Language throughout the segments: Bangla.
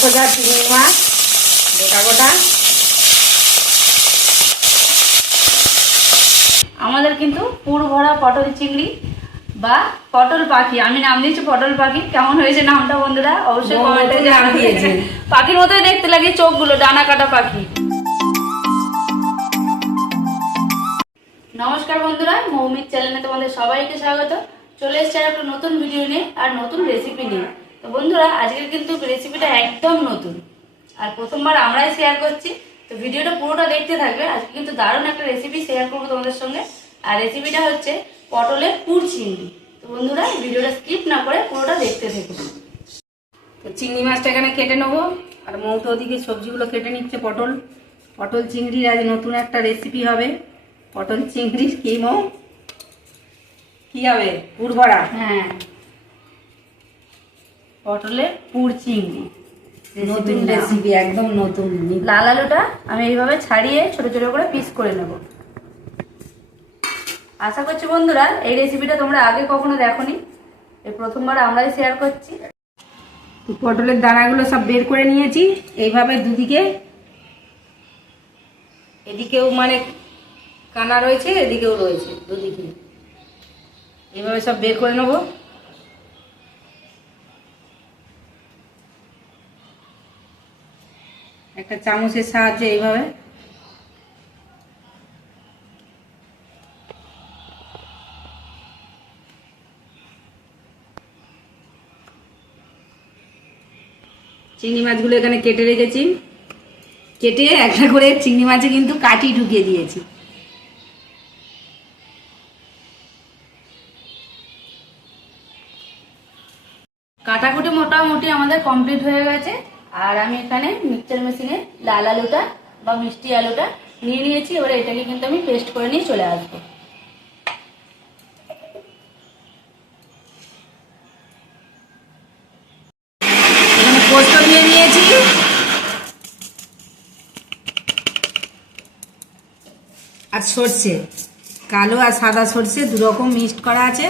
খোঁজা চিংড়ি মাছ গোটা গোটা। আমাদের কিন্তু পুর ভরা পটল চিংড়ি বা পটল পাখি, আমি নাম দিয়েছি পটল পাখি। কেমন হয়েছে নামটা বন্ধুরা অবশ্যই কমেন্টে জানিয়েছে। পাখির মতোই দেখতে লাগে, চোখগুলো ডানা কাটা পাখি। নমস্কার বন্ধুরা, মৌমির চ্যানেলে তোমাদের সবাইকে স্বাগত। চলে এসেছে একটা নতুন ভিডিও নিয়ে আর নতুন রেসিপি নিয়ে। তো বন্ধুরা আজকের কিন্তু রেসিপিটা একদম নতুন আর প্রথমবার আমরাই শেয়ার করছি। তো ভিডিওটা পুরোটা দেখতে থাকবে। আজকে কিন্তু দারুণ একটা রেসিপি শেয়ার করবো তোমাদের সঙ্গে। আর রেসিপিটা হচ্ছে পটলের পুর চিংড়ি। তো বন্ধুরা ভিডিওটা স্কিপ না করে পুরোটা দেখতে থাকবে। তো চিংড়ি মাছটা এখানে কেটে নেবো আর মৌতো ওদিকে সবজিগুলো কেটে নিচ্ছে। পটল চিংড়ির আজ নতুন একটা রেসিপি হবে। পটল চিংড়ির কি মৌ কি হবে? পুর ভরা। হ্যাঁ, পটলের পুর চিংড়ি নতুন রেসিপি, একদম নতুন। লাল আলুটা আমি এইভাবে ছাড়িয়ে ছোট ছোট করে পিস করে নেব। আশা করছি বন্ধুরা এই রেসিপিটা তোমরা আগে কখনো দেখোনি, এই প্রথমবার আমরাই শেয়ার করছি। পটলের দানাগুলো সব বের করে নিয়েছি। এইভাবে দুদিকে, এদিকেও মানে কানা রয়েছে, এদিকেও রয়েছে, দুদিকে এইভাবে সব বের করে নেব। একটা চামচের সাহায্যে এইভাবে চিংড়ি মাছগুলো এখানে কেটে রেখেছি। কেটে একটা করে চিংড়ি মাছে কিন্তু কাটি ঢুকিয়ে দিয়েছি। কাটাকুটি মোটামুটি আমাদের কমপ্লিট হয়ে গেছে। আর আমি এখানে মিক্সচার মেশিনে লাল আলুটা বা মিষ্টি আলুটা নিয়ে নিয়েছি। এবারে এটাকে কিন্তু আমি পেস্ট করে নিয়ে চলে আসবো। এখানে পোস্ত দিয়ে নিয়েছি আর সর্ষে, কালো আর সাদা সর্ষে দুরকম মিক্সড করা আছে।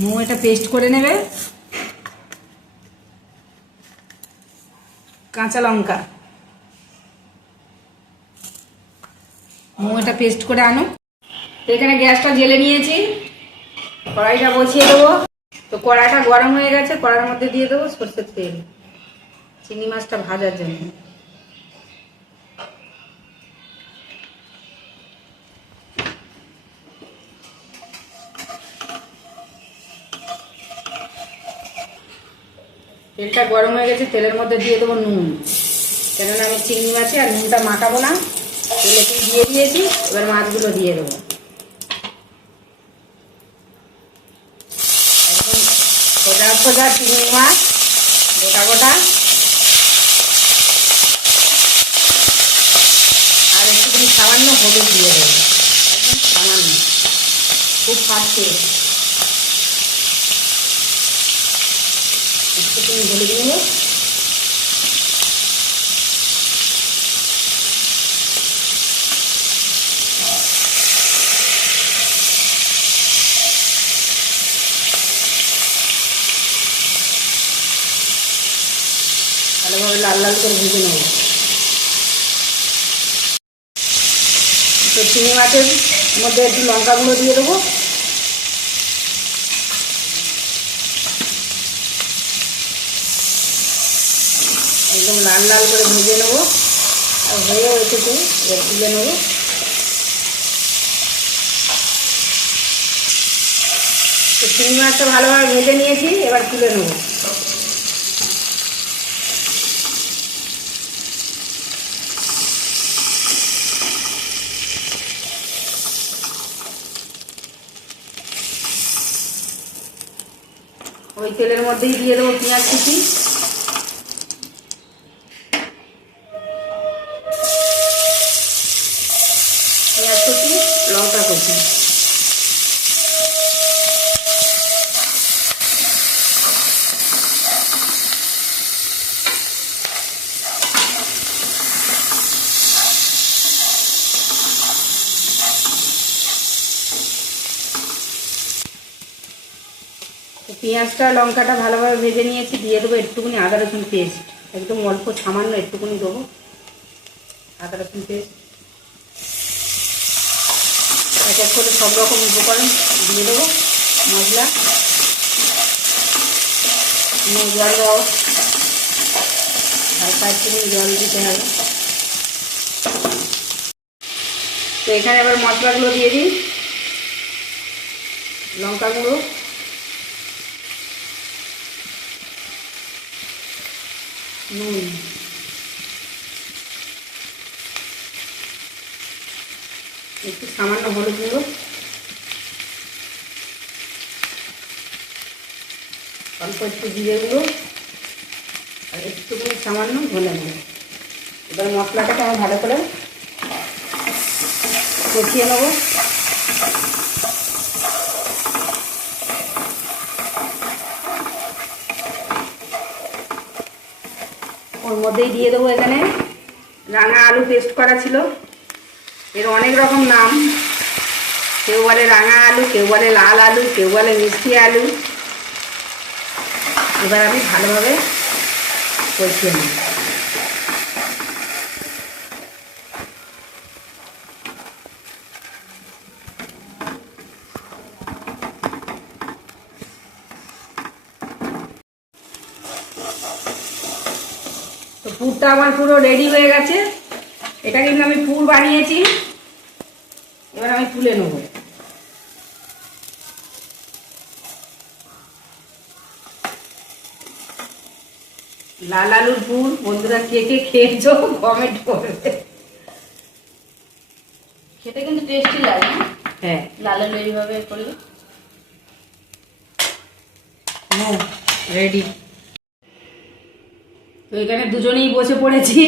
মৌ এটা পেস্ট করে নেবে। কাঁচা লঙ্কা, মৌ এটা পেস্ট করে আনো। তো এখানে গ্যাসটা জ্বেলে নিয়েছি, কড়াইটা বসিয়ে দেবো। তো কড়াইটা গরম হয়ে গেছে, কড়াইয়ের মধ্যে দিয়ে দেবো সর্ষের তেল চিংড়ি মাছটা ভাজার জন্য। তেলটা গরম হয়ে গেছে, তেলের মধ্যে দিয়ে দেবো নুন। কেননা আমি চিংড়ি মাছে আর নুনটা মাখাবো না, তেলে দিয়ে দিয়েছি। এবার মাছগুলো দিয়ে দেবো। একদম খোঁজা খোঁজা চিংড়ি মাছ গোটা গোটা। আর একটুখানি সামান্য হলুদ দিয়ে দেবো, একদম সামান্য, খুব ফাটছে। একটুখানি হলুদ নেবো। ভালোভাবে লাল লাল করে ভেজে নেব। তো চিংড়ি মাছের মধ্যে একটু লঙ্কা গুঁড়ো দিয়ে দেবো। একদম লাল লাল করে ভেজে নেবো। আর হয়েও এসেছে, এবার তুলে নেবো। তো চিংড়ি মাছটা ভালোভাবে ভেজে নিয়েছি, এবার তুলে নেবো। ওই তেলের মধ্যেই দিয়ে দেবো পেঁয়াজ কুচি, লঙ্কা কুচি। পেঁয়াজটা লঙ্কাটা ভালোভাবে ভেজে নিয়েছি, দিয়ে দেবো একটুখানি আদা রসুন পেস্ট, একদম অল্প সামান্য একটুখানি দেবো আদা রসুন পেস্ট। এক এক করে সব রকম উপকরণ দিয়ে দেবো, মশলা, জল দাও, হালকা একটুখানি জল দিতে হবে। তো এখানে এবার মশলাগুলো দিয়ে দিই, লঙ্কা গুঁড়ো, নুন, একটু সামান্য হলুদ গুঁড়ো, অল্প একটু জিরে গুঁড়ো আর একটুখানি সামান্য ধনে গুঁড়ো। এবার মশলাটাকে আমি ভালো করে কষিয়ে নেবো। ওর মধ্যেই দিয়ে দেবো এখানে রাঙা আলু পেস্ট করা ছিল, এর অনেক রকম নাম, কেউ বলে রাঙা আলু, কেউ বলে লাল আলু, কেউ বলে মিষ্টি আলু। এবার আমি ভালোভাবে কষিয়ে নেব। তো পুরটা আমার পুরো রেডি হয়ে গেছে। এটা কিন্তু আমি পুর বানিয়েছি, এবার আমি তুলে নেব। লাল আলুর পুর বন্ধুরা কে কে খেয়েছো কমেন্ট করবে। খেতে কিন্তু টেস্টি লাগে। হ্যাঁ, লাল আলু এইভাবে করলে রেডি। তো এখানে দুজনেই বসে পড়েছি,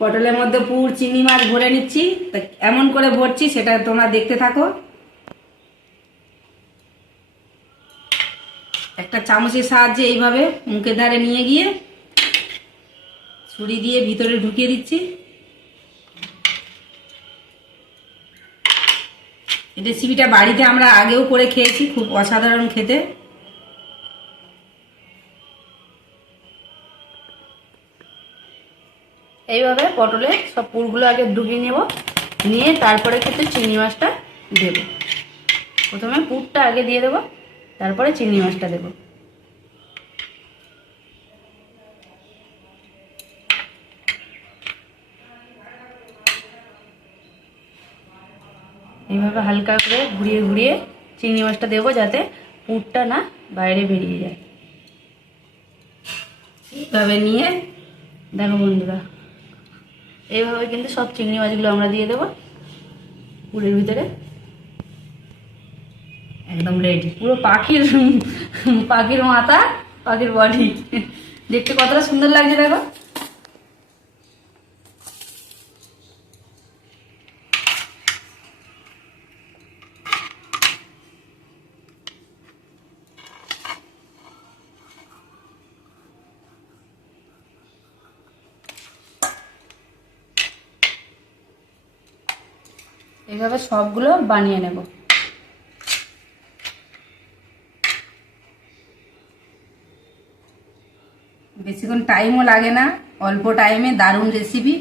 পটলের মধ্যে পুর চিংড়ি মাছ ভরে নিচ্ছি। তা এমন করে ভরছি সেটা তোমরা দেখতে থাকো। একটা চামচের সাহায্যে এইভাবে মুখের ধারে নিয়ে গিয়ে ছুরি দিয়ে ভিতরে ঢুকিয়ে দিচ্ছি। এই রেসিপিটা বাড়িতে আমরা আগেও করে খেয়েছি, খুব অসাধারণ খেতে। এইভাবে পটলে সব পুরগুলো আগে ডুবিয়ে নেব, নিয়ে তারপরে কিন্তু চিংড়ি মাছটা দেব। প্রথমে পুরটা আগে দিয়ে দেবো, তারপরে চিংড়ি মাছটা দেবো। এইভাবে হালকা করে ঘুরিয়ে ঘুরিয়ে চিংড়ি মাছটা দেবো, যাতে পুরটা না বাইরে বেরিয়ে যায়। এইভাবে নিয়ে দেখো বন্ধুরা, এইভাবে কিন্তু সব চিংড়ি মাছগুলো আমরা দিয়ে দেবো পুরের ভিতরে। একদম রেডি। পুরো পাখির পাখির মাথা, পাখির বডি, দেখতে কতটা সুন্দর লাগছে দেখো। এইভাবে সবগুলো বানিয়ে নেব। বেশিক্ষণ টাইমও লাগে না, অল্প টাইমে দারুণ রেসিপি।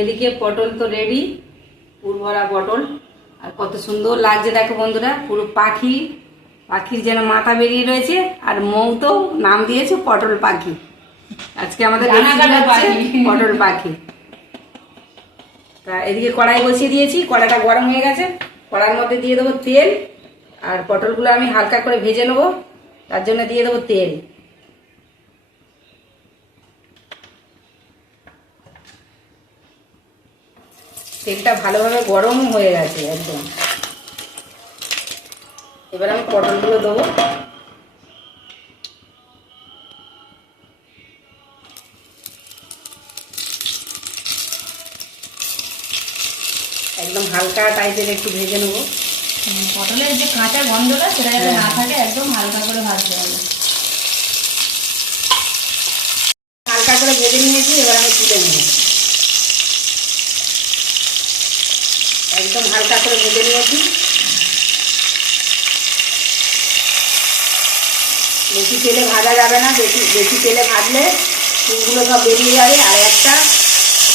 এদিকে পটল তো রেডি, পুর ভরা পটল, আর কত সুন্দর লাগছে দেখো বন্ধুরা। পুরো পাখির যেন মাথা বেরিয়ে রয়েছে, আর মৌ তো নাম দিয়েছে পটল পাখি। আজকে আমাদের পটল পাখি। তা এদিকে কড়াই বসিয়ে দিয়েছি, কড়াইটা গরম হয়ে গেছে। কড়াইয়ের মধ্যে দিয়ে দেবো তেল, আর পটলগুলো আমি হালকা করে ভেজে নেবো, তার জন্য দিয়ে দেবো তেল। তেলটা ভালোভাবে গরম হয়ে গেছে একদম। এবার আমি পটলগুলো দেবো। একদম হালকা টাইপের একটু ভেজে নেবো। পটলের যে কাঁচা গন্ধটা সেটা যাতে না থাকে, একদম হালকা করে ভাজতে হবে। হালকা করে করে ভেজে নিয়েছি, এবার আমি তুলে নেব। একদম হালকা করে ভেজে নিয়েছি। বেশি তেলে ভাজা যাবে না, বেশি তেলে ভাজলে চুলগুলো সব বেরিয়ে যাবে। আর একটা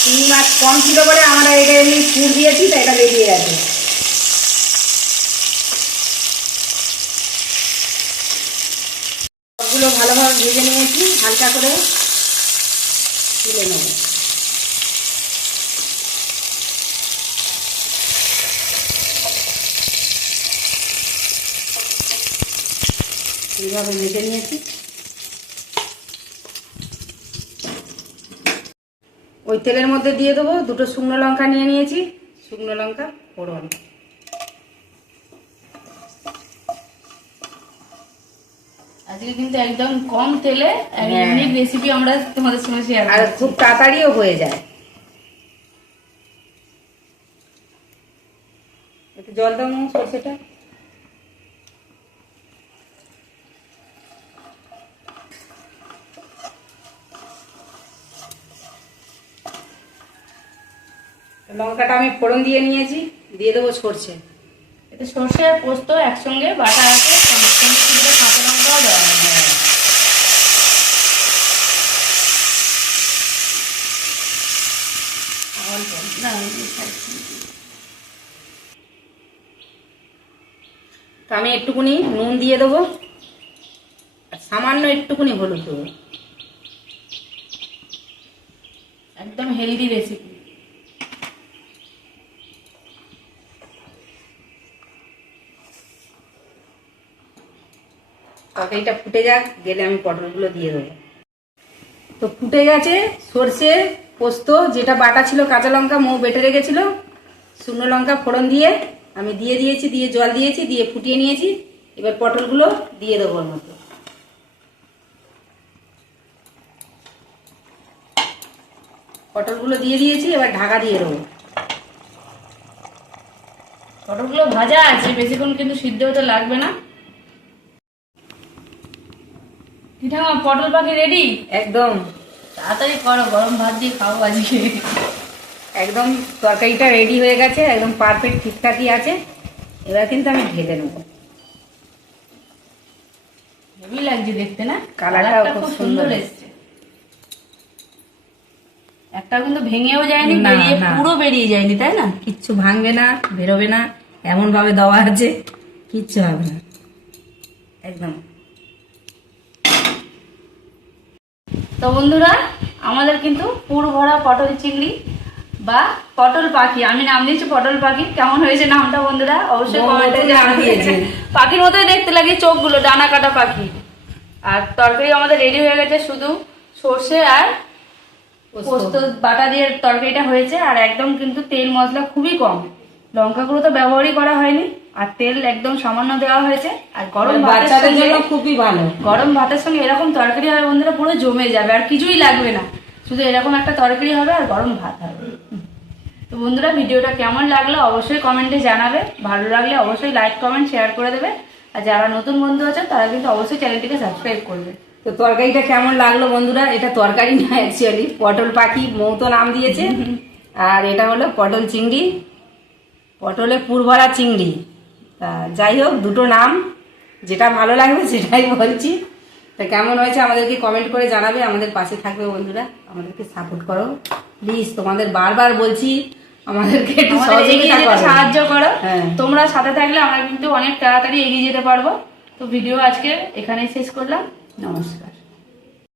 চিংড়ি মাছ কম ছিল বলে আমরা এটা এমনি পুর দিয়েছি, তাই এটা বেরিয়ে গেছে। সবগুলো ভালোভাবে ভেজে নিয়েছি, হালকা করে তুলে নেব। এইভাবে ভেজে নিয়েছি। ওই তেলের মধ্যে দিয়ে দেবো দুটো শুকনো লঙ্কা নিয়ে নিয়েছি, শুকনো লঙ্কা ফোড়ন। আজকে কিন্তু একদম কম তেলে ইউনিক রেসিপি আমরা তোমাদের সঙ্গে শেয়ার আর খুব তাড়াতাড়িও হয়ে যায়। একটু জল দাও না সরষেটা। লঙ্কাটা আমি ফোড়ন দিয়ে নিয়েছি, দিয়ে দেবো সরষে। এতে সর্ষে আর পোস্ত একসঙ্গে বাটা আছে, কাঁচা লঙ্কাও দেওয়া হবে। তো আমি একটুকুনি নুন দিয়ে দেবো, আর সামান্য একটুকুনি হলুদ দেবো। একদম হেলদি রেসিপি। তরকারিটা ফুটে যাক, গেলে আমি পটলগুলো দিয়ে দেবো। তো ফুটে গেছে, সর্ষে পোস্ত যেটা বাটা ছিল, কাঁচা লঙ্কা মৌ বেটে রেখেছিল, শুকনো লঙ্কা ফোড়ন দিয়ে আমি দিয়ে দিয়েছি, দিয়ে জল দিয়েছি, দিয়ে ফুটিয়ে নিয়েছি। এবার পটলগুলো দিয়ে দেবো ওর মধ্যে। পটলগুলো দিয়ে দিয়েছি, এবার ঢাকা দিয়ে দেবো। পটলগুলো ভাজা আছে, বেশিক্ষণ কিন্তু সিদ্ধ হতে লাগবে না। ঠাকুমা পটল পাখি রেডি? একদম তাড়াতাড়ি করো, গরম ভাত দিয়ে খাবো আজকে। একদম তরকারিটা রেডি হয়ে গেছে, একদম পারফেক্ট ঠিকঠাকই আছে। এবার কিন্তু আমি ঢেলে নেবো। হেভি লাগছে দেখতে না? কালারটাও খুব খুব সুন্দর সুন্দর এসছে। একটা কিন্তু ভেঙেও যায়নি, না, বেরিয়ে না। পুরো বেরিয়ে যায়নি, তাই না? কিচ্ছু ভাঙবে না, বেরোবে না, এমন ভাবে দেওয়া আছে, কিচ্ছু হবে না একদম। তো বন্ধুরা, আমাদের কিন্তু পুর ভরা পটল চিংড়ি বা পটল পাখি, আমি নাম দিয়েছি পটল পাখি। কেমন হয়েছে নামটা বন্ধুরা অবশ্যই কমেন্টে জানিয়েছে। পাখির মতোই দেখতে লাগে চোখগুলো, ডানা কাটা পাখি। আর তরকারি আমাদের রেডি হয়ে গেছে, শুধু সর্ষে আর পোস্ত বাটা দিয়ে তরকারিটা হয়েছে। আর একদম কিন্তু তেল মশলা খুবই কম, লঙ্কা গুঁড়ো তো ব্যবহারই করা হয়নি, আর তেল একদম সামান্য দেওয়া হয়েছে। আর গরম ভাতের জন্য খুবই ভালো। গরম ভাতের সঙ্গে এরকম তরকারি হবে বন্ধুরা, পুরো জমে যাবে, আর কিছুই লাগবে না, শুধু এরকম একটা তরকারি হবে আর গরম ভাত হবে। তো বন্ধুরা, ভিডিওটা কেমন লাগলো অবশ্যই কমেন্টে জানাবে। ভালো লাগলে অবশ্যই লাইক কমেন্ট শেয়ার করে দেবে। আর যারা নতুন বন্ধু আছে তারা কিন্তু অবশ্যই চ্যানেলটিকে সাবস্ক্রাইব করবে। তো তরকারিটা কেমন লাগলো বন্ধুরা? এটা তরকারি না, অ্যাকচুয়ালি পটল পাখি মৌ তো নাম দিয়েছে। আর এটা হলো পটল চিংড়ি, পটলে পুর ভরা চিংড়ি। তা যাই হোক, দুটো নাম, যেটা ভালো লাগবে সেটাই বলছি। তা কেমন হয়েছে আমাদেরকে কমেন্ট করে জানাবে, আমাদের পাশে থাকবে বন্ধুরা, আমাদেরকে সাপোর্ট করো প্লিজ। তোমাদের বারবার বলছি আমাদেরকে একটু সহযোগিতা করো, সাহায্য করো। হ্যাঁ, তোমরা সাথে থাকলে আমরা কিন্তু অনেক তাড়াতাড়ি এগিয়ে যেতে পারবো। তো ভিডিও আজকে এখানেই শেষ করলাম। নমস্কার।